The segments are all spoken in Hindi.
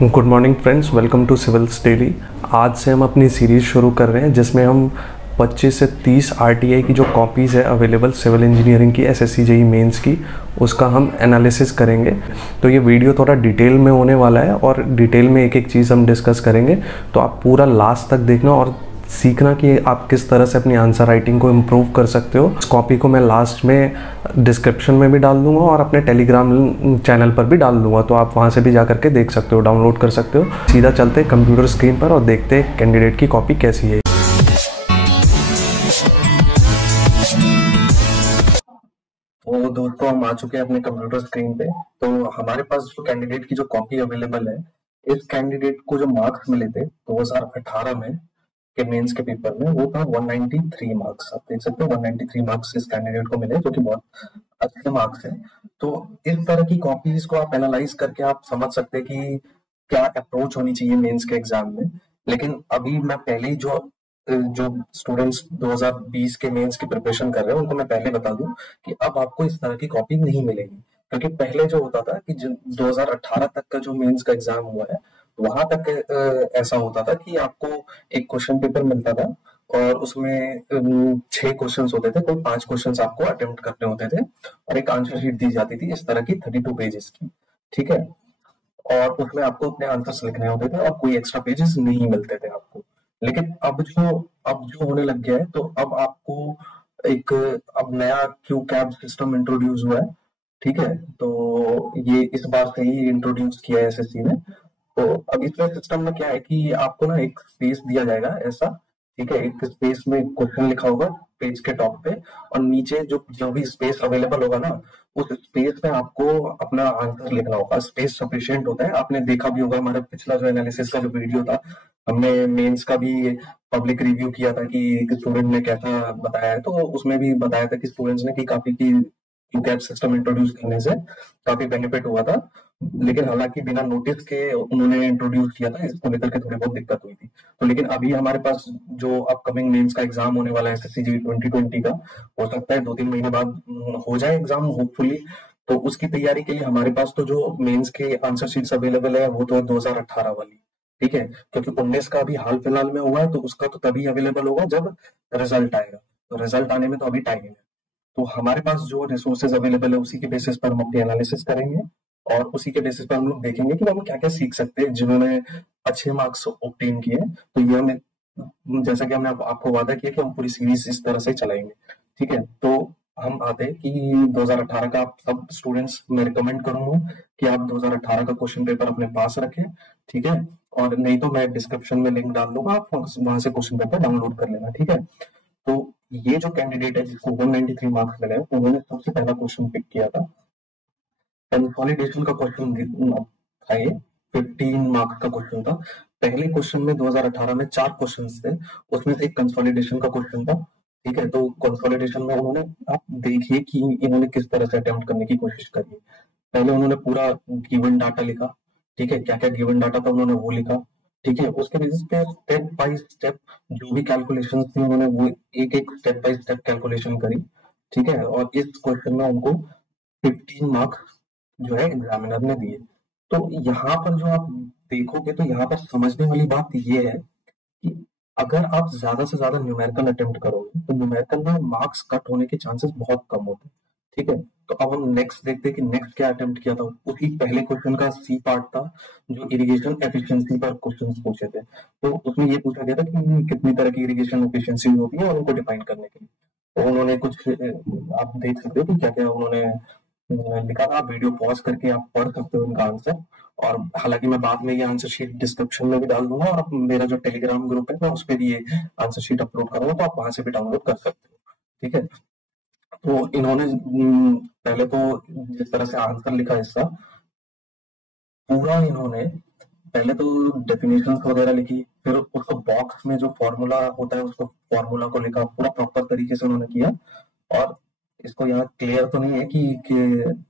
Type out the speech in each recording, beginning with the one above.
Good morning friends, welcome to civils daily. आज से हम अपनी सीरीज़ शुरू कर रहे हैं जिसमें हम 25 से 30 आरटीआई की जो कॉपीज़ है अवेलेबल सिविल इंजीनियरिंग की, एसएससी जेईई मेंस की, उसका हम एनालिसिस करेंगे। तो ये वीडियो थोड़ा डिटेल में होने वाला है और डिटेल में एक एक चीज़ हम डिस्कस करेंगे। तो आप पूरा लास्ट तक देखना और सीखना कि आप किस तरह से अपनी आंसर राइटिंग को इम्प्रूव कर सकते हो। इस कॉपी को मैं लास्ट में डिस्क्रिप्शन में भी डाल दूंगा और अपने टेलीग्राम चैनल पर भी डाल दूंगा, तो आप वहां से भी जा करके देख सकते हो, डाउनलोड कर सकते हो। सीधा चलते हैं कंप्यूटर स्क्रीन पर और देखते हैं कैंडिडेट की कॉपी कैसी है। तो दोस्तों, हम आ चुके हैं अपने कंप्यूटर स्क्रीन पे। तो हमारे पास जो कैंडिडेट की जो कॉपी अवेलेबल है, इस कैंडिडेट को जो मार्क्स मिले थे 2018 में के मेंस के पेपर में, वो था 193 मार्क्स। आप देख सकते हो 193 मार्क्स इस कैंडिडेट को मिले, जो कि बहुत अच्छे मार्क्स हैं। तो इस तरह की कॉपीज को आप एनालाइज करके आप समझ सकते हैं कि क्या अप्रोच होनी चाहिए मेंस के एग्जाम में। लेकिन अभी मैं पहले ही जो जो स्टूडेंट्स 2020 के मेंस की प्रिपरेशन कर रहे हैं उनको मैं पहले बता दूं कि अब आपको इस तरह की कॉपी नहीं मिलेगी। क्योंकि पहले जो होता था कि 2018 तक का जो मेंस का एग्जाम हुआ है, वहां तक ऐसा होता था कि आपको एक क्वेश्चन पेपर मिलता था और उसमें 6 क्वेश्चन होते थे, कोई 5 क्वेश्चन आपको अटेम्प्ट करने होते थे और एक आंसर शीट दी जाती थी इस तरह की 32 पेजेस की। ठीक है, और उसमें आपको अपने आंसर्स लिखने होते थे और कोई एक्स्ट्रा पेजेस नहीं मिलते थे आपको। लेकिन अब जो होने लग गया है, तो अब आपको एक अब नया क्यू कैब सिस्टम इंट्रोड्यूस हुआ है। ठीक है, तो ये इस बार से ही इंट्रोड्यूस किया है एसएससी ने। तो अब इसमें सिस्टम में क्या है कि आपको ना एक स्पेस दिया जाएगा ऐसा। ठीक है, एक स्पेस में क्वेश्चन लिखा होगा पेज के टॉप पे, और नीचे जो जो भी स्पेस अवेलेबल होगा ना, उस स्पेस में आपको अपना आंसर लिखना होगा। स्पेस सफिशिएंट होता है। आपने देखा भी होगा हमारा पिछला जो एनालिसिस का जो वीडियो था, हमने मेंस का भी पब्लिक रिव्यू किया था कि एक स्टूडेंट ने कैसा बताया है। तो उसमें भी बताया था कि स्टूडेंट्स ने कि काफी की क्यूकैप सिस्टम इंट्रोड्यूस करने से काफी बेनिफिट हुआ था। लेकिन हालांकि बिना नोटिस के उन्होंने इंट्रोड्यूस किया था, इसको लेकर के थोड़ी बहुत दिक्कत हुई थी। तो लेकिन अभी हमारे पास जो अपकमिंग मेंस का एग्जाम होने वाला है एसएससी जी 2020 का, हो सकता है 2-3 महीने बाद हो जाए एग्जाम होपफुली। तो उसकी तैयारी के लिए हमारे पास तो जो मेंस के आंसर शीट्स अवेलेबल है वो तो है 2018 वाली। ठीक है, क्योंकि 19 का अभी हाल फिलहाल में हुआ है, तो उसका तो तभी अवेलेबल होगा जब रिजल्ट आएगा। तो रिजल्ट आने में तो अभी टाइम है। तो हमारे पास जो रिसोर्सेज अवेलेबल है उसी के बेसिस पर हम अपनी एनालिसिस करेंगे और उसी के बेसिस पर हम लोग देखेंगे कि हम क्या क्या सीख सकते हैं। जिन्होंने अच्छे मार्क्स ऑब्टेन किए, तो ये हमें, जैसा कि हमने आपको वादा किया कि हम पूरी सीरीज इस तरह से चलाएंगे। ठीक है, तो हम आते हैं कि 2018 का आप सब स्टूडेंट्स मैं रिकमेंड करूंगा कि आप 2018 का क्वेश्चन पेपर अपने पास रखें। ठीक है, और नहीं तो मैं डिस्क्रिप्शन में लिंक डाल दूंगा, आप वहां से क्वेश्चन पेपर डाउनलोड कर लेना। ठीक है, तो ये जो कैंडिडेट है जिसको 193 मार्क्स मिले, उन्होंने सबसे पहला क्वेश्चन पिक किया था। कंसोलिडेशन का क्वेश्चन था ये, 15 मार्क्स का क्वेश्चन था। पहले क्वेश्चन में 2018 में 4 क्वेश्चन थे, उसमें से एक कंसोलिडेशन का क्वेश्चन था। ठीक है, तो कंसोलिडेशन में उन्होंने, आप देखिए कि इन्होंने किस तरह से अटेम्प्ट करने की कोशिश करी। पहले उन्होंने पूरा गिवन डाटा लिखा। ठीक है, क्या क्या गिवन डाटा था उन्होंने वो लिखा। ठीक है, उसके बेसिस पे स्टेप बाय स्टेप जो भी कैलकुलेशंस थी उन्होंने वो एक एक स्टेप बाय स्टेप कैलकुलेशन करी। ठीक है, और इस क्वेश्चन में उनको 15 मार्क्स जो है एग्जामिनर ने दिए। तो यहाँ पर जो आप देखोगे तो यहाँ पर समझने वाली बात ये है कि अगर आप ज्यादा से ज्यादा न्यूमेरिकल अटेम्प्ट करोगे तो न्यूमेरिकल में मार्क्स कट होने के चांसेस बहुत कम होते हैं। ठीक है, तो अब हम नेक्स्ट देखते हैं कि नेक्स्ट क्या अटेम्प्ट किया था। उसी पहले क्वेश्चन का सी पार्ट था जो इरिगेशन एफिशिएंसी पर क्वेश्चंस पूछे थे। तो उसमें ये पूछा गया था कि कितनी तरह की इरिगेशन एफिशिएंसी होती है और उनको डिफाइन करने के लिए। तो उन्होंने कुछ आप देख सकते हो कि क्या क्या उन्होंने लिखा था। आप वीडियो पॉज करके आप पढ़ सकते हो इनका आंसर। और हालांकि मैं बाद में ये आंसर शीट डिस्क्रिप्शन में भी डाल दूंगा और मेरा जो टेलीग्राम ग्रुप है मैं उस पर भी ये आंसर शीट अपलोड करूंगा, तो आप वहां से भी डाउनलोड कर सकते हो। ठीक है, तो इन्होंने पहले तो जिस तरह से आंसर लिखा इसका पूरा, इन्होंने पहले तो डेफिनेशंस वगैरह लिखी, फिर उसको बॉक्स में जो फॉर्मूला होता है उसको फॉर्मूला को लिखा, पूरा प्रॉपर तरीके से उन्होंने किया। और इसको यहाँ क्लियर तो नहीं है कि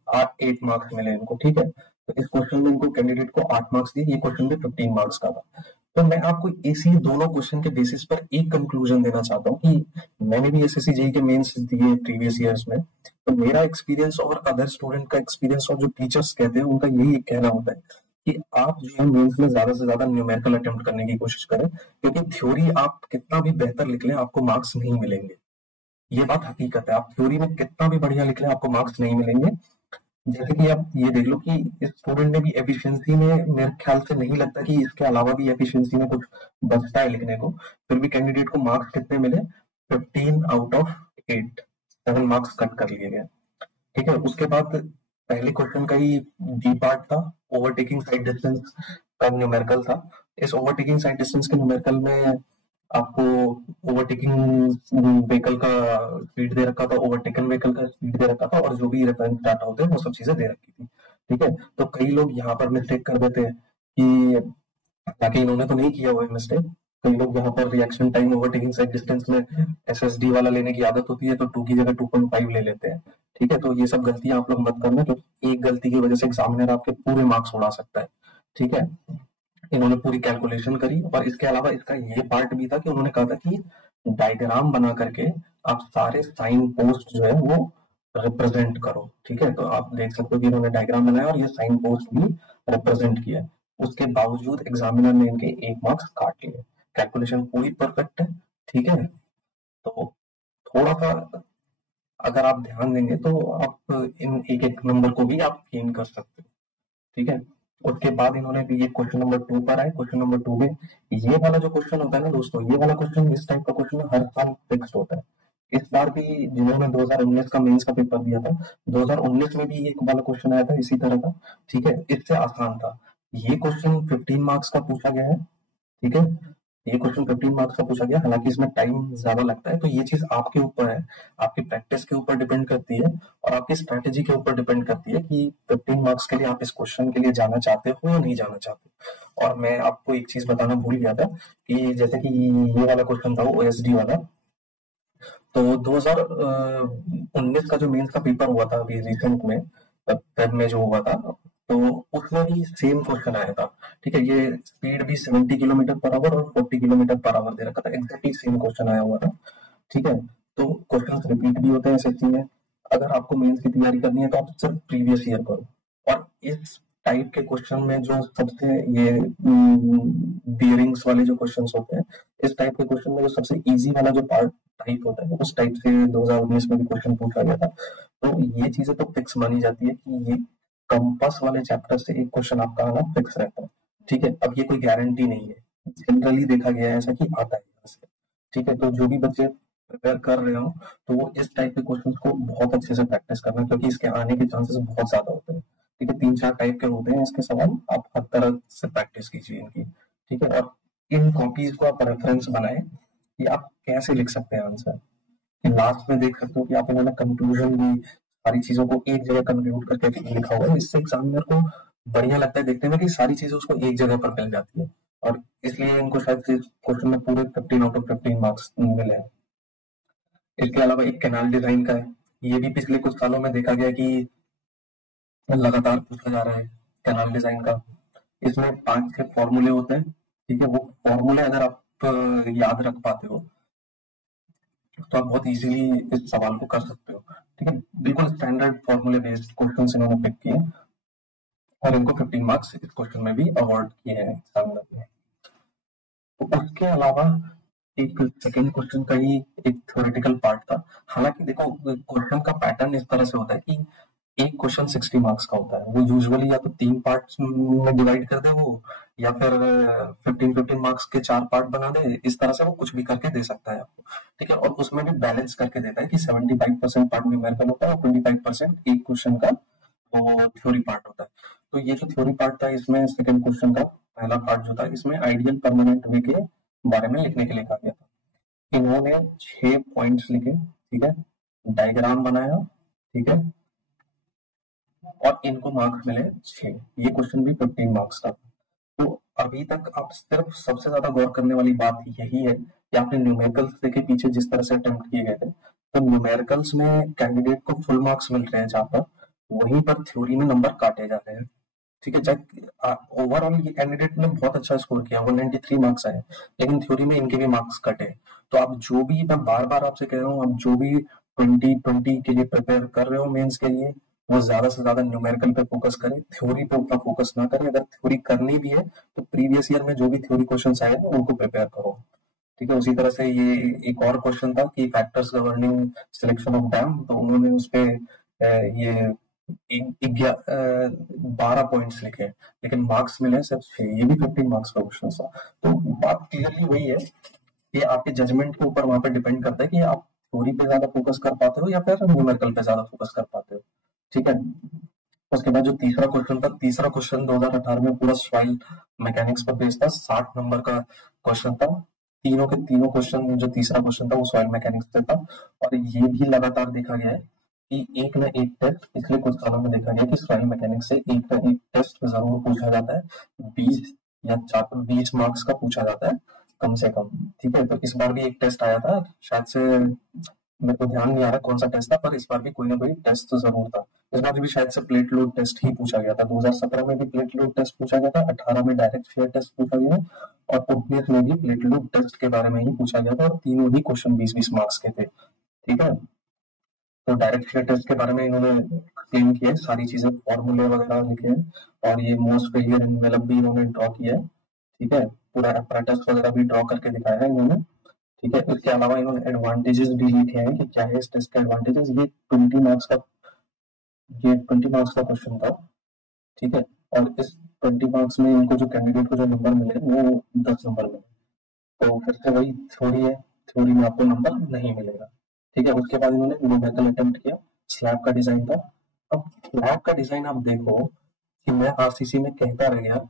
8 मार्क्स मिले इनको। ठीक है, तो इस क्वेश्चन में इनको कैंडिडेट को 8 मार्क्स दिए, ये क्वेश्चन भी 15 मार्क्स का था। तो मैं आपको इसी दोनों क्वेश्चन के बेसिस पर एक कंक्लूजन देना चाहता हूँ कि मैंने भी एसएससी जेईई के मेंस दिए प्रीवियस ईयर्स में, तो मेरा एक्सपीरियंस और अदर स्टूडेंट का एक्सपीरियंस और जो टीचर्स कहते हैं उनका यही कहना होता है कि आप जो है मेंस में ज्यादा से ज्यादा न्यूमेरिकल अटेम्प्ट करने की कोशिश करें, क्योंकि थ्योरी आप कितना भी बेहतर लिख लें आपको मार्क्स नहीं मिलेंगे। ये बात हकीकत है, आप थ्योरी में कितना भी बढ़िया लिख लें आपको मार्क्स नहीं मिलेंगे। जैसे कि आप ये देख लो कि इस स्टूडेंट ने भी एफिशिएंसी में मेरे ख्याल से नहीं लगता कि इसके अलावा भी एफिशिएंसी में कुछ बचता है लिखने को, फिर भी कैंडिडेट को मार्क्स कितने मिले, 15 आउट ऑफ 8, 7 मार्क्स कट कर लिए गए। ठीक है, उसके बाद पहले क्वेश्चन का ही डी पार्ट था, ओवरटेकिंग साइड डिस्टेंस का न्यूमेरिकल था। इस ओवरटेकिंग साइड डिस्टेंस के न्यूमेरिकल में आपको ओवरटेकिंग व्हीकल का स्पीड दे रखा था, ओवरटेकन व्हीकल का स्पीड दे रखा था, और जो भी रेफरेंस डाटा होते हैं वो सब चीजें दे रखी थी। ठीक है, तो कई लोग यहाँ पर मिस्टेक कर देते हैं कि, ताकि इन्होंने तो नहीं किया हुआ है मिस्टेक, कई लोग यहाँ पर reaction time overtaking side distance में एसएसडी वाला लेने की आदत होती है, तो 2 की जगह 2.5 ले लेते हैं। ठीक है, तो ये सब गलतियां आप लोग मत करना, क्योंकि एक गलती की वजह से एग्जामिनर आपके पूरे मार्क्स उड़ा सकता है। ठीक है, इन्होंने पूरी कैलकुलेशन करी, और इसके अलावा इसका ये पार्ट भी था कि उन्होंने कहा था कि डायग्राम बना करके आप सारे साइन पोस्ट जो है वो रिप्रेजेंट करो। ठीक है, तो आप देख सकते हो कि इन्होंने डायग्राम बनाया और ये साइन पोस्ट भी रिप्रेजेंट किया। उसके बावजूद एग्जामिनर ने इनके 1 मार्क्स काट लिए। कैलकुलेशन पूरी परफेक्ट है। ठीक है, तो थोड़ा सा अगर आप ध्यान देंगे तो आप इन एक एक नंबर को भी आप गेन कर सकते हो। ठीक है, उसके बाद इन्होंने भी ये क्वेश्चन नंबर 2 पर आए। क्वेश्चन नंबर 2 में ये वाला जो क्वेश्चन होता है ना दोस्तों, ये वाला क्वेश्चन, इस टाइप का क्वेश्चन हर साल फिक्स्ड होता है। इस बार भी जिन्होंने 2019 का मेंस का पेपर दिया था, 2019 में भी एक वाला क्वेश्चन आया था इसी तरह का। ठीक है, इससे आसान था। ये क्वेश्चन 15 मार्क्स का पूछा गया है। ठीक है, ये क्वेश्चन 15 मार्क्स का पूछा गया, हालांकि इसमें टाइम ज्यादा लगता है, तो ये चीज आपके ऊपर है, आपकी प्रैक्टिस के ऊपर डिपेंड करती है, और आपकी स्ट्रेटेजी के ऊपर डिपेंड करती है कि 15 मार्क्स के लिए आप इस क्वेश्चन के लिए जाना चाहते हो या नहीं जाना चाहते। और मैं आपको एक चीज बताना भूल गया था कि जैसे कि ये वाला क्वेश्चन था ओएसडी वाला, तो 2019 का जो मेंस का पेपर हुआ था अभी रिसेंट में, फेब में जो हुआ था, तो उसमें भी सेम क्वेश्चन आया था। ठीक है, ये स्पीड भी 70 किलोमीटर पर आवर और 40 किलोमीटर पर आवर दे रखा था, एग्जैक्टली सेम क्वेश्चन आया हुआ था। ठीक है, तो क्वेश्चन रिपीट भी होते हैं एसएससी में। अगर आपको मेंस की तैयारी करनी है तो आप सिर्फ प्रीवियस ईयर करो, और इस टाइप के क्वेश्चन में जो सबसे ये बियरिंग्स वाले जो क्वेश्चंस होते हैं, इस टाइप के क्वेश्चन में जो सबसे इजी वाला जो पार्ट टाइप होता है, उस टाइप से 2019 में भी क्वेश्चन पूछा गया था। तो ये चीजें तो फिक्स मानी जाती है कि ये कंपास वाले चैप्टर से एक क्वेश्चन आपका आना फिक्स रहता है। ठीक है, अब ये कोई गारंटी नहीं है, जनरली देखा गया है ऐसा कि आता है यहाँ से। ठीक है, तो जो भी बच्चे प्रिपेयर कर रहे हो तो वो इस टाइप के क्वेश्चंस को बहुत अच्छे से प्रैक्टिस करना, क्योंकि इसके आने के चांसेस बहुत ज्यादा होते हैं। ठीक है, 3-4 टाइप के होते हैं इसके सवाल, आप हर तरह से प्रैक्टिस कीजिए इनकी। ठीक है, और इन कॉपीज को आप रेफरेंस बनाएं कि आप कैसे लिख सकते हैं आंसर। लास्ट में देख सकते हो कि आप इन्होंने कंक्लूजन भी सारी चीजों को एक जगह कंक्लूड करके लिखा हुआ है, इससे एग्जामिनर को बढ़िया लगता है देखने में कि सारी चीजें उसको एक जगह पर मिल जाती है, और इसलिए इनको शायद से क्वेश्चन में पूरे 15 आउट ऑफ 15 मार्क्स मिले हैं। इसके अलावा एक कैनाल डिजाइन का है, ये भी पिछले कुछ सालों में देखा गया कि लगातार पूछा जा रहा है कैनाल डिजाइन का। इसमें 5-6 फॉर्मूले होते हैं। ठीक है, वो फॉर्मूले अगर आप याद रख पाते हो तो आप बहुत इजीली इस सवाल को कर सकते हो। ठीक है, बिल्कुल स्टैंडर्ड फॉर्मूले बेस्ड क्वेश्चन इन्होंने पिक किए, और इनको 15 मार्क्स इस क्वेश्चन में भी अवार्ड किए हैं एग्जामिनर ने। तो उसके अलावा एक सेकेंड क्वेश्चन का ही एक थ्योरेटिकल पार्ट था। हालांकि देखो, क्वेश्चन का पैटर्न इस तरह से होता है कि एक क्वेश्चन 60 मार्क्स का होता है, वो यूजुअली या तो 3 पार्ट्स में डिवाइड कर दे वो, या फिर 15-15 मार्क्स के 4 पार्ट बना दे, इस तरह से वो कुछ भी करके दे सकता है आपको। ठीक है, और उसमें भी बैलेंस करके देता है कि 75% पार्ट न्यूमेरिकल होता है और 25% एक क्वेश्चन का थ्योरी पार्ट होता है। तो ये जो थ्योरी पार्ट था, इसमें सेकंड क्वेश्चन का पहला पार्ट जो था, इसमें आइडियल परमानेंट वे के बारे में लिखने के लिए कहा गया था। इन्होंने 6 पॉइंट्स लिखे। ठीक है, डायग्राम बनाया। ठीक है, और इनको मार्क्स मिले 6। ये क्वेश्चन भी 15 मार्क्स का। तो अभी तक आप सिर्फ सबसे ज्यादा गौर करने वाली बात यही है कि आपने न्यूमेरिकल्स देखे पीछे जिस तरह से अटेम्प्ट किए गए थे, तो न्यूमेरिकल्स में कैंडिडेट को फुल मार्क्स मिल रहे हैं जहां पर, वहीं पर थ्योरी में नंबर काटे जा रहे हैं। ठीक है, चाहे ओवरऑल ये कैंडिडेट ने बहुत अच्छा स्कोर किया, 193 मार्क्स आए, लेकिन थ्योरी में इनके भी मार्क्स कटे। तो आप जो भी, मैं बार बार आपसे कह रहा हूँ, आप जो भी 2020 के लिए प्रिपेयर कर रहे हो मेंस के लिए, वो ज्यादा से ज्यादा न्यूमेरिकल पे फोकस करें, थ्योरी पे उतना फोकस ना करें। अगर थ्योरी करनी भी है तो प्रीवियस ईयर में जो भी थ्योरी क्वेश्चन आए हैं उनको प्रिपेयर करो। ठीक है, उसी तरह से ये एक और क्वेश्चन था कि factors governing selection of dam, तो उन्होंने उस पे ये 12 पॉइंट्स लिखे, लेकिन मार्क्स मिले सिर्फ 6। ये भी 15 मार्क्स का क्वेश्चन था। तो बात क्लियरली वही है कि आपके जजमेंट के ऊपर वहां पे डिपेंड करता है कि आप थ्योरी पे ज्यादा फोकस कर पाते हो या फिर न्यूमेरिकल पे ज्यादा फोकस कर पाते हो। ठीक है, उसके बाद जो तीसरा क्वेश्चन था, तीसरा क्वेश्चन 2018 में पूरा सॉइल मैकेनिक्स पर बेस्ड था। 60 नंबर का क्वेश्चन था। तीनों के तीनों क्वेश्चन, जो तीसरा क्वेश्चन था वो सॉइल मैकेनिक्स पे था। और ये भी लगातार देखा गया है कि एक ना एक टेस्ट पिछले कुछ सालों में देखा गया कि सॉइल मैकेनिक्स से एक ना एक टेस्ट जरूर पूछा जाता है। 20 मार्क्स का पूछा जाता है कम से कम। ठीक है, तो इस बार भी एक टेस्ट आया था, शायद से मेरे को ध्यान नहीं आ रहा कौन सा टेस्ट था, पर इस बार भी कोई ना कोई टेस्ट तो जरूर था। इस बार भी शायद से प्लेट लोड टेस्ट ही पूछा गया था। 2017 में भी प्लेट लोड टेस्ट पूछा गया था, 18 में डायरेक्ट शेयर टेस्ट पूछा गया, और 19 में भी प्लेट लोड टेस्ट के बारे में ही पूछा गया था, और तीनों ही क्वेश्चन 20-20 मार्क्स के थे। ठीक है, तो डायरेक्ट शेयर टेस्ट के बारे में इन्होंने एक्सप्लेन किया है, सारी चीजें, फॉर्मूले वगैरह लिखे हैं, और ये मोस्ट फेलियर इन मेलब भी इन्होंने ड्रॉ किया है। ठीक है, पूरा अपरेटस वगैरह भी ड्रॉ करके दिखाया है इन्होंने। ठीक है, इसके अलावा इन्होंने एडवांटेजेस भी लिखे हैं कि क्या है इस टेस्ट के एडवांटेजेस। ये 20 मार्क्स का क्वेश्चन था। ठीक है, और इस 20 मार्क्स में इनको जो कैंडिडेट को जो नंबर मिले वो 10 नंबर मिले। तो फिर से वही थ्योरी है, थ्योरी में आपको नंबर नहीं मिलेगा। ठीक है, उसके बाद इन्होंने न्यूमेरिकल अटेम्प्ट किया। स्लैब का डिजाइन था। अब स्लैब का डिजाइन आप देखो कि मैं आरसीसी में कहता रह गया।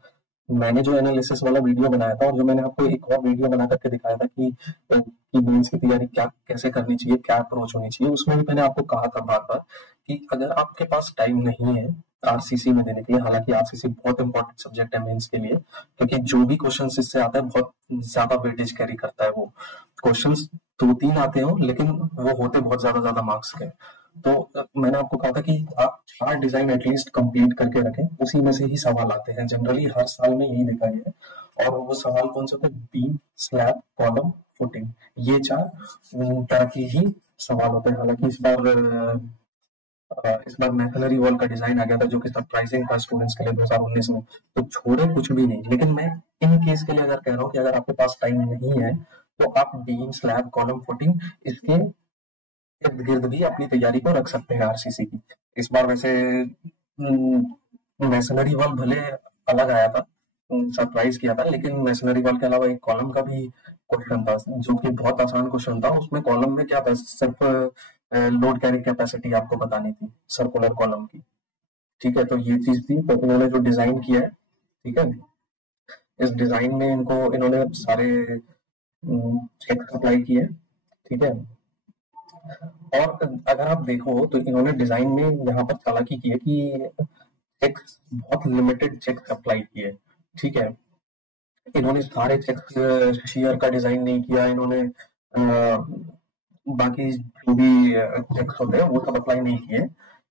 मैंने जो एनालिसिस वाला वीडियो बनाया था, और जो मैंने आपको एक और वीडियो बना करके दिखाया था कि मेंस की तैयारी क्या कैसे करनी चाहिए, क्या अप्रोच होनी चाहिए, उसमें भी मैंने आपको कहा था बार बार कि अगर आपके पास टाइम नहीं है आरसीसी में देने के लिए, हालांकि आरसीसी बहुत इंपॉर्टेंट सब्जेक्ट है मेंस के लिए, क्योंकि जो भी क्वेश्चन इससे आता है बहुत ज्यादा वेटेज कैरी करता है। वो क्वेश्चन 2-3 आते हो, लेकिन वो होते बहुत ज्यादा मार्क्स के। तो मैंने आपको कहा था कि आप 4 डिजाइन एटलीस्ट कंप्लीट करके रखें, उसी में से ही सवाल आते हैं। जनरली हर साल में यही देखा गया है। और वो सवाल कौन से होते हैं? बीम, स्लैब, कॉलम, फुटिंग, ये 4 तरह के ही सवाल होते हैं। हालांकि इस बार मैथनरी वॉल का डिजाइन आ गया था, जो कि सरप्राइजिंग था स्टूडेंट्स के लिए 2019 में। तो छोड़े कुछ भी नहीं, लेकिन मैं इन केस के लिए अगर कह रहा हूँ कि अगर आपके पास टाइम नहीं है तो आप बीम, स्लैब, कॉलम, फुटिंग इसके इर्द गिर्द भी अपनी तैयारी को रख सकते हैं आरसीसी की। इस बार वैसे मैसनरी वॉल भले अलग आया था, सरप्राइज किया था, लेकिन मैसनरी वॉल के अलावा एक कॉलम का भी क्वेश्चन था, जो कि बहुत आसान क्वेश्चन था। उसमें कॉलम में क्या था, सिर्फ लोड कैरी कैपेसिटी आपको बतानी थी सर्कुलर कॉलम की। ठीक है, तो ये चीज थी। तो इन्होंने जो डिजाइन किया है, ठीक है, इस डिजाइन में इन्होंने सारे चेक्स अप्लाई किए। ठीक है, और अगर आप देखो तो इन्होंने डिजाइन में यहाँ पर चालाकी की है कि चेक्स, बहुत लिमिटेड चेक्स अप्लाई किए। ठीक है, इन्होंने सारे चेक्स, शेयर का डिजाइन नहीं किया इन्होंने, बाकी जो भी चेक्स होते हैं वो सब अप्लाई नहीं किए।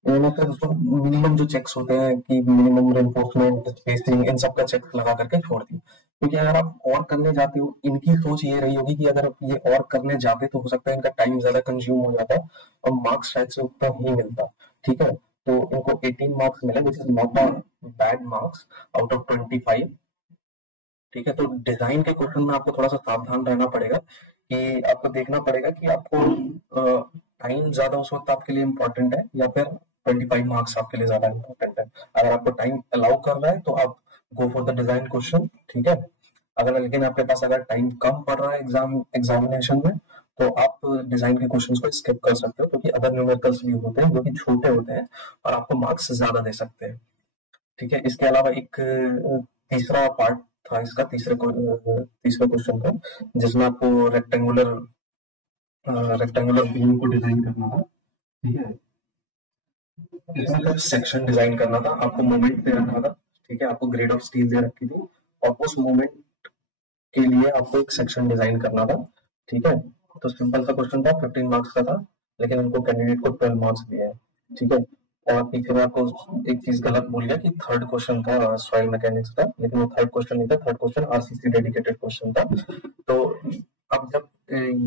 इन्होंने सिर्फ जो मिनिमम जो चेक्स होते हैं कि मिनिमम रेनफोर्समेंट, स्पेसिंग, इन सब का चेक्स लगा करके छोड़ दी। क्योंकि अगर आप और करने जाते हो, इनकी सोच ये रही होगी कि अगर ये और करने जाते तो हो सकता है इनका टाइम ज्यादा कंज्यूम हो जाता और मार्क्स शायद से उतना ही मिलता। ठीक है, तो इनको 18 मार्क्स मिले, which is not a bad marks out of 25। ठीक है, तो डिजाइन के क्वेश्चन में आपको थोड़ा सा सावधान रहना पड़ेगा कि आपको देखना पड़ेगा कि आपको टाइम ज्यादा उस वक्त आपके लिए इम्पोर्टेंट है या फिर 25 मार्क्स आपके लिए ज्यादा इम्पोर्टेंट है। अगर आपको टाइम अलाउ कर रहा है तो आप go for the design question. ठीक है, अगर लेकिन आपके पास अगर टाइम कम पड़ रहा है एग्जामिनेशन में, तो आप डिजाइन के क्वेश्चंस को स्किप कर सकते हो, क्योंकि अदर न्यूमेरिकल्स भी होते हैं जो कि छोटे होते हैं और आपको मार्क्स ज्यादा दे सकते हैं। ठीक है, इसके अलावा एक तीसरा पार्ट था इसका, तीसरे क्वेश्चन का, जिसमें आपको रेक्टेंगुलर बीम को डिजाइन करना था। ठीक है, इसमें सिर्फ सेक्शन डिजाइन करना था, आपको मोमेंट दे रखा था। ठीक है, आपको ग्रेड ऑफ स्टील दे रखी थी, और उस मोमेंट के लिए आपको एक सेक्शन डिजाइन करना था। ठीक है, तो सिंपल सा क्वेश्चन था, 15 मार्क्स का था, लेकिन उनको कैंडिडेट को 12 मार्क्स दिए हैं। ठीक है, और पीछे में आपको एक चीज गलत बोल गया कि थर्ड क्वेश्चन था सॉइल मैकेनिक्स का, लेकिन वो थर्ड क्वेश्चन नहीं था, third question RCC dedicated question था। तो अब जब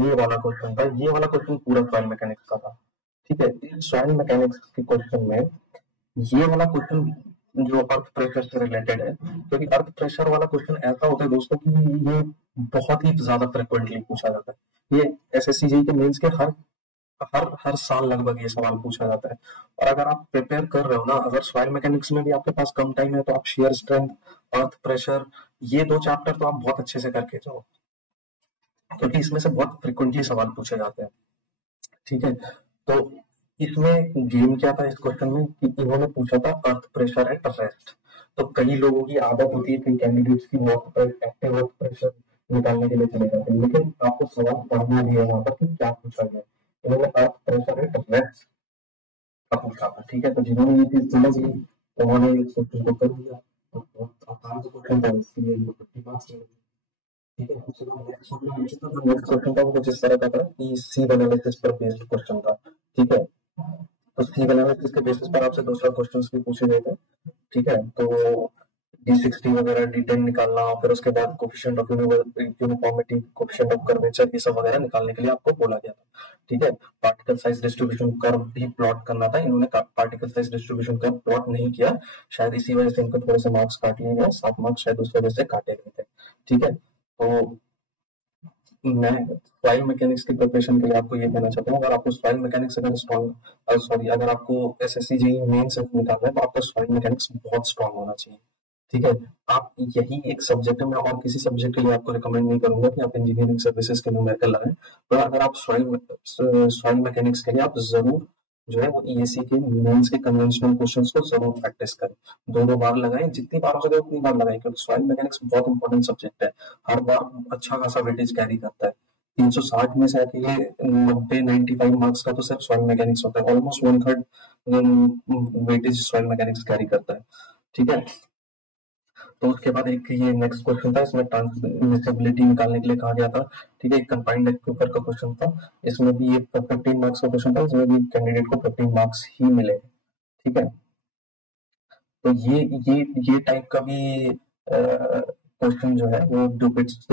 ये वाला क्वेश्चन था, ये वाला क्वेश्चन पूरा सॉइल मैकेनिक्स का था। ठीक है, इस सॉइल मैकेनिक्स के क्वेश्चन में ये वाला क्वेश्चन जो अर्थ प्रेशर से रिलेटेड है, क्योंकि अर्थ प्रेशर वाला क्वेश्चन ऐसा होता है दोस्तों कि ये बहुत ही ज्यादा फ्रिक्वेंटली पूछा जाता है। ये एसएससी जेईई के मेंस के हर हर हर साल लगभग ये सवाल पूछा जाता है। और अगर आप प्रिपेयर कर रहे हो ना, अगर सॉइल मैकेनिक्स में भी आपके पास कम टाइम है, तो आप शेयर स्ट्रेंथ, अर्थ प्रेशर, ये 2 चैप्टर तो आप बहुत अच्छे से करके जाओ, क्योंकि इसमें से बहुत फ्रिक्वेंटली सवाल पूछे जाते हैं। ठीक है, तो इसमें गेम क्या था इस क्वेश्चन में कि इन्होंने पूछा था अर्थ प्रेशर एट रेस्ट। तो कई लोगों की आदत होती है, कई कैंडिडेट्स की एक्टिव अर्थ प्रेशर निकालने के लिए चले जाते हैं, लेकिन आपको सवाल पढ़ना भी है वहां पर कि क्या पूछा गया। इन्होंने अर्थ प्रेशर एट रेस्ट का पूछा था। ठीक है, तो जिन्होंने ये चीज समझ ली उन्होंने इस क्वेश्चन को कर दिया। तो बहुत आसान सा क्वेश्चन था, इसलिए 50 मार्क्स मिले। ठीक है, उसके बाद नेक्स्ट क्वेश्चन था वो कुछ इस तरह का था कि सीव एनालिसिस पर बेस्ड क्वेश्चन था। ठीक है, तो सीव एनालिसिस के बेसिस पर आपसे दूसरा क्वेश्चंस भी पूछे गए थे। ठीक है, तो D60 वगैरह D10 निकालना, फिर उसके बाद coefficient of uniformity, coefficient of curvature, ये सब वगैरह निकालने के लिए आपको बोला गया था। ठीक है, पार्टिकल साइज डिस्ट्रीब्यूशन कर्व भी प्लॉट करना था। इन्होंने particle size distribution curve plot नहीं किया, शायद इसी वजह से इनको थोड़े से मार्क्स काट लिए गए, 7 मार्क्स शायद उस वजह से काटे गए थे। ठीक है, तो मैं सॉइल मैकेनिक्स की प्रिपरेशन के लिए आपको ये कहना चाहता हूँ, अगर आपको सॉइल मैकेनिक्स अगर स्ट्रॉन्ग सॉरी अगर आपको एसएससी जेईई मेंस निकालना है, तो आपको सॉइल मैकेनिक्स बहुत स्ट्रॉन्ग होना चाहिए। ठीक है, आप यही एक सब्जेक्ट है, मैं और किसी सब्जेक्ट के लिए आपको रिकमेंड नहीं करूंगा कि आप इंजीनियरिंग सर्विसेज के न्यूमेरिकल लगाएं, तो अगर आप सॉइल मैकेनिक्स के लिए आप जरूर जो है वो ईएससी के मेंस के कन्वेंशनल क्वेश्चंस को जरूर प्रैक्टिस करें, 2-2 बार लगाएं, जितनी बार हो सके उतनी बार लगाएं, क्योंकि सॉइल मैकेनिक्स बहुत इंपॉर्टेंट सब्जेक्ट है, हर बार अच्छा खासा वेटेज कैरी करता है। 360 में से अकेले 90-95 मार्क्स का तो सिर्फ सॉइल मैकेनिक्स होता है, almost 1/3 weightage soil mechanics carry करता है। ठीक है, तो उसके बाद एक ये नेक्स्ट क्वेश्चन था, इसमें ट्रांसमिसिबिलिटी निकालने के लिए कहा गया था। ठीक है, एक कंबाइंड एक्यूपर का क्वेश्चन था, इसमें भी ये 15 मार्क्स का क्वेश्चन था, इसमें भी कैंडिडेट को 15 मार्क्स ही मिले। ठीक है, तो ये टाइप का भी क्वेश्चन जो है वो डुपिट्स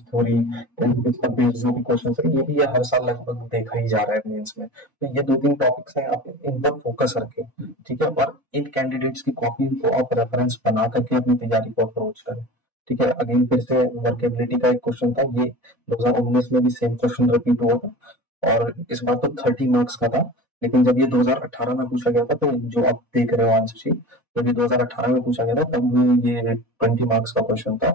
थ्योरी, डुपिट्स का बेस्ड जो भी क्वेश्चन है, ये भी ये हर साल लगभग देखा ही जा रहा है मेंस में। तो ये 2-3 टॉपिक्स हैं, आप इन पर फोकस रखें। ठीक है, और इन कैंडिडेट्स की कॉपी को आप रेफरेंस बना करके अपनी तैयारी को अप्रोच करें। ठीक है, अगेन फिर से वर्केबिलिटी का एक क्वेश्चन था, ये 2019 में भी सेम क्वेश्चन रिपीट हुआ था, और इस बार तो 30 मार्क्स का था, लेकिन जब ये 2018 में पूछा गया था, तो जो आप देख रहे हो आंसर शीट, जब ये 2018 में पूछा गया था तब ये 20 मार्क्स का क्वेश्चन था।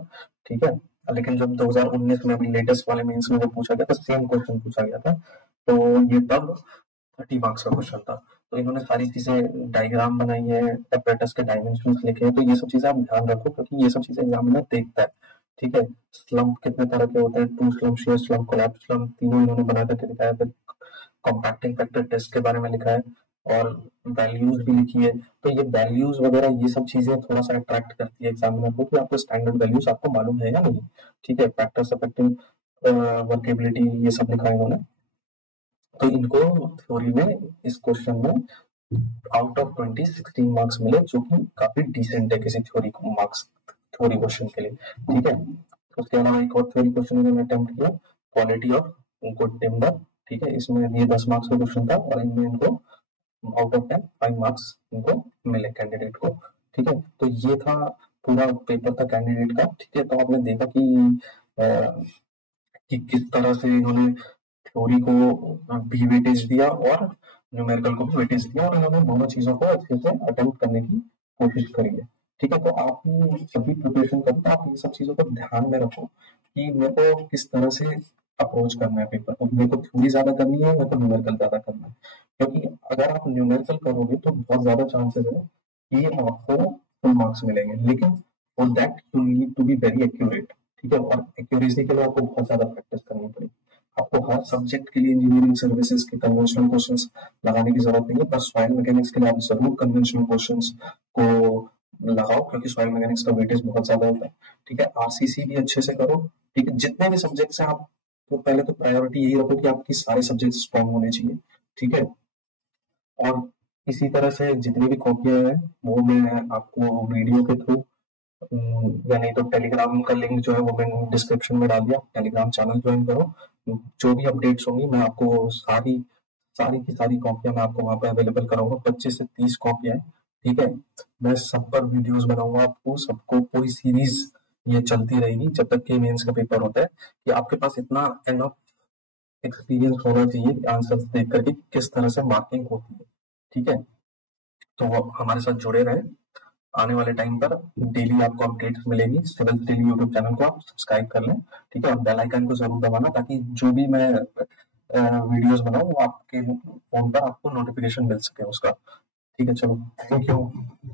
ठीक है, लेकिन जब 2019 में अभी लेटेस्ट वाले मेंस में जब पूछा गया था, सेम क्वेश्चन पूछा गया था, तो ये तब 30 मार्क्स का क्वेश्चन था। तो इन्होंने सारी चीजें डायग्राम बनाई है, एपरेटस के डायमेंशंस लिखे हैं, तो ये सब चीजें आप ध्यान रखो, क्योंकि ये सब चीजें एग्जामिनर देखता है। ठीक है, स्लम्प कितने तरह के होते हैं, true slump, share slump, collapse slump, तीनों इन्होंने बना करके दिखाया। फिर कॉम्पैक्टिंग फैक्टर टेस्ट के बारे में लिखा है, और वैल्यूज भी लिखी है। तो ये वैल्यूज वगैरह ये सब चीजें थोड़ा सा अट्रैक्ट करती है एग्जामिनर को, कि आपको स्टैंडर्ड वैल्यूज आपको मालूम है या नहीं। ठीक है, फैक्टर्स अफेक्टिंग वर्केबिलिटी, ये सब लिखा है इन्होंने। तो इनको थ्योरी में इस क्वेश्चन में आउट ऑफ 20 16 मार्क्स मिले, जो कि काफी डिसेंट है किसी थ्योरी को मार्क्स, थ्योरी क्वेश्चन के लिए। ठीक है, उसके अलावा एक और थ्योरी क्वेश्चन इन्होंने अटेम्प्ट किया, क्वालिटी ऑफ गुड टिम्बर। ठीक है, इसमें ये 10 मार्क्स का क्वेश्चन था, और इनमें इनको आउट ऑफ 10 5 मार्क्स इनको मिले कैंडिडेट को। ठीक है, तो ये था पूरा पेपर था कैंडिडेट का। ठीक है, तो आपने देखा कि किस तरह से इन्होंने थ्योरी को भी वेटेज दिया और न्यूमेरिकल को भी वेटेज दिया, और इन्होंने दोनों चीजों को अच्छे से अटेम्प्ट करने की कोशिश करी है। ठीक है, तो आप सभी प्रिपरेशन करते हैं, आप ये सब चीजों को ध्यान में रखो कि मेरे को किस तरह से अप्रोच करना है पेपर को, मेरे को थ्योरी ज्यादा करनी है, मेरे को न्यूमेरिकल ज्यादा करना है। क्योंकि अगर आप न्यूमेरिकल करोगे तो बहुत ज्यादा चांसेस है कि आपको फुल मार्क्स मिलेंगे, लेकिन for that you need to be very accurate. ठीक है, और एक्यूरेसी के लिए आपको बहुत ज्यादा प्रैक्टिस करनी पड़ेगी। आपको हर सब्जेक्ट के लिए इंजीनियरिंग सर्विसेज के कन्वेंशनल क्वेश्चंस लगाने की जरूरत नहीं है, पर सॉइल मैकेनिक्स के लिए आप जरूर कन्वेंशनल क्वेश्चंस को लगाओ, क्योंकि सॉइल मैकेनिक्स का वेटेज बहुत ज्यादा होता है। ठीक है, आरसीसी भी अच्छे से करो। ठीक है, जितने भी सब्जेक्ट्स हैं आप तो पहले तो प्रायोरिटी यही रखो कि आपकी सारे सब्जेक्ट स्ट्रॉन्ग होने चाहिए। ठीक है, और इसी तरह से जितनी भी कॉपियां हैं वो मैं आपको वीडियो के थ्रू या नहीं तो टेलीग्राम का लिंक जो है वो मैंने डिस्क्रिप्शन में डाल दिया, टेलीग्राम चैनल ज्वाइन करो। जो भी अपडेट्स होंगी मैं आपको सारी सारी की सारी कॉपियां मैं आपको वहां पे अवेलेबल कराऊंगा, 25 से 30 कॉपियां, ठीक है। मैं सब पर वीडियोस बनाऊंगा, आपको सबको पूरी सीरीज ये चलती रहेगी जब तक कि मेंस का पेपर होता है, कि आपके पास इतना एनफ एक्सपीरियंस होना चाहिए आंसर्स देख करके किस तरह से मार्किंग होती है, ठीक है। तो वो हमारे साथ जुड़े रहे, आने वाले टाइम पर डेली आपको अपडेट्स मिलेगी। सिविल डेली यूट्यूब चैनल को आप सब्सक्राइब कर लें, ठीक है, और बेल आइकन को जरूर दबाना, ताकि जो भी मैं वीडियोस बनाऊं वो आपके फोन पर आपको नोटिफिकेशन मिल सके उसका, ठीक है। चलो, थैंक यू।